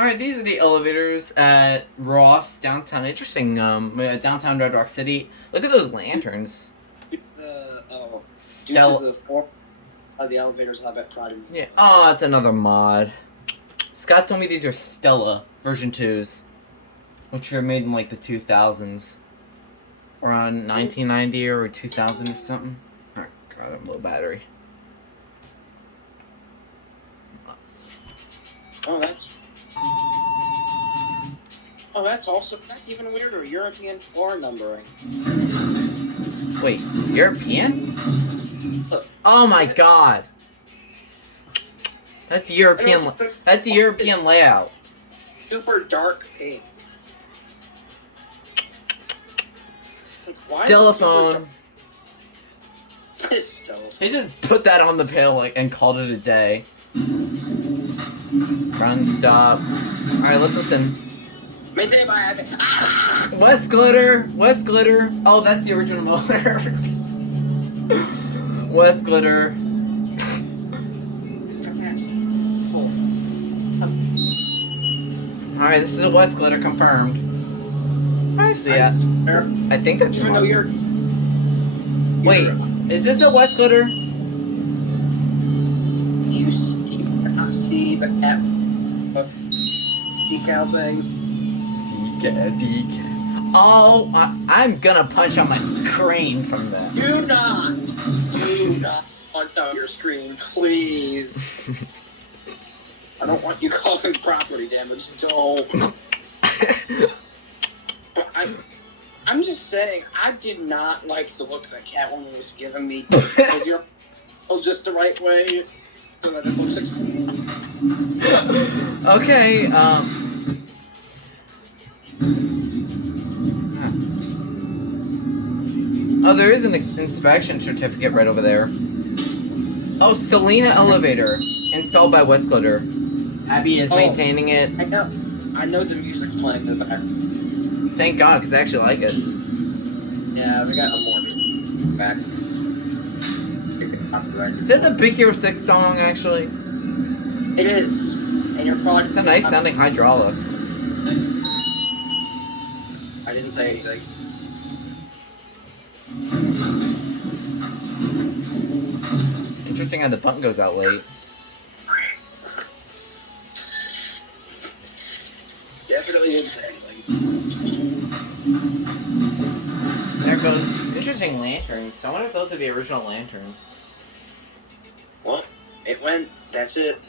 Alright, these are the elevators at Ross, downtown. Interesting, downtown Red Rock City. Look at those lanterns. Due Stella. to the form of the elevators have at Pride. Yeah. Oh, it's another mod. Scott told me these are Stella version 2s, which are made in like the 2000s, around 1990 or 2000 or something. Oh god, I'm low battery. That's even weirder. European floor numbering. Wait, European? Oh my god. That's European. That's a European layout. Super dark pink. Telephone. They just put that on the pill and called it a day. Run, stop. Alright, let's listen. West Glitter. West Glitter. Oh, that's the original motor. West Glitter. Alright, this is a West Glitter confirmed. I see ya. I think that's even though you're. Wait, is this a West Glitter? You cannot see the cap decal thing. Decal. Oh, I'm gonna punch on my screen from that. Do not punch on your screen, please. I don't want you causing property damage. Don't. I'm just saying, I did not like the look that Catwoman was giving me. Because you're just the right way so that it looks like. Okay, Oh, there is an inspection certificate right over there. Oh, Selina elevator. Installed by West Glitter. Abbey is maintaining it. I know the music's playing in the back. Thank God, because I actually like it. Yeah, they got a more back. Is that the Big Hero 6 song, actually? It is. And you're probably... It's a nice sounding hydraulic. I didn't say anything. Interesting how the pump goes out late. Definitely didn't say anything. There goes interesting lanterns. I wonder if those are the original lanterns. What? It went. That's it.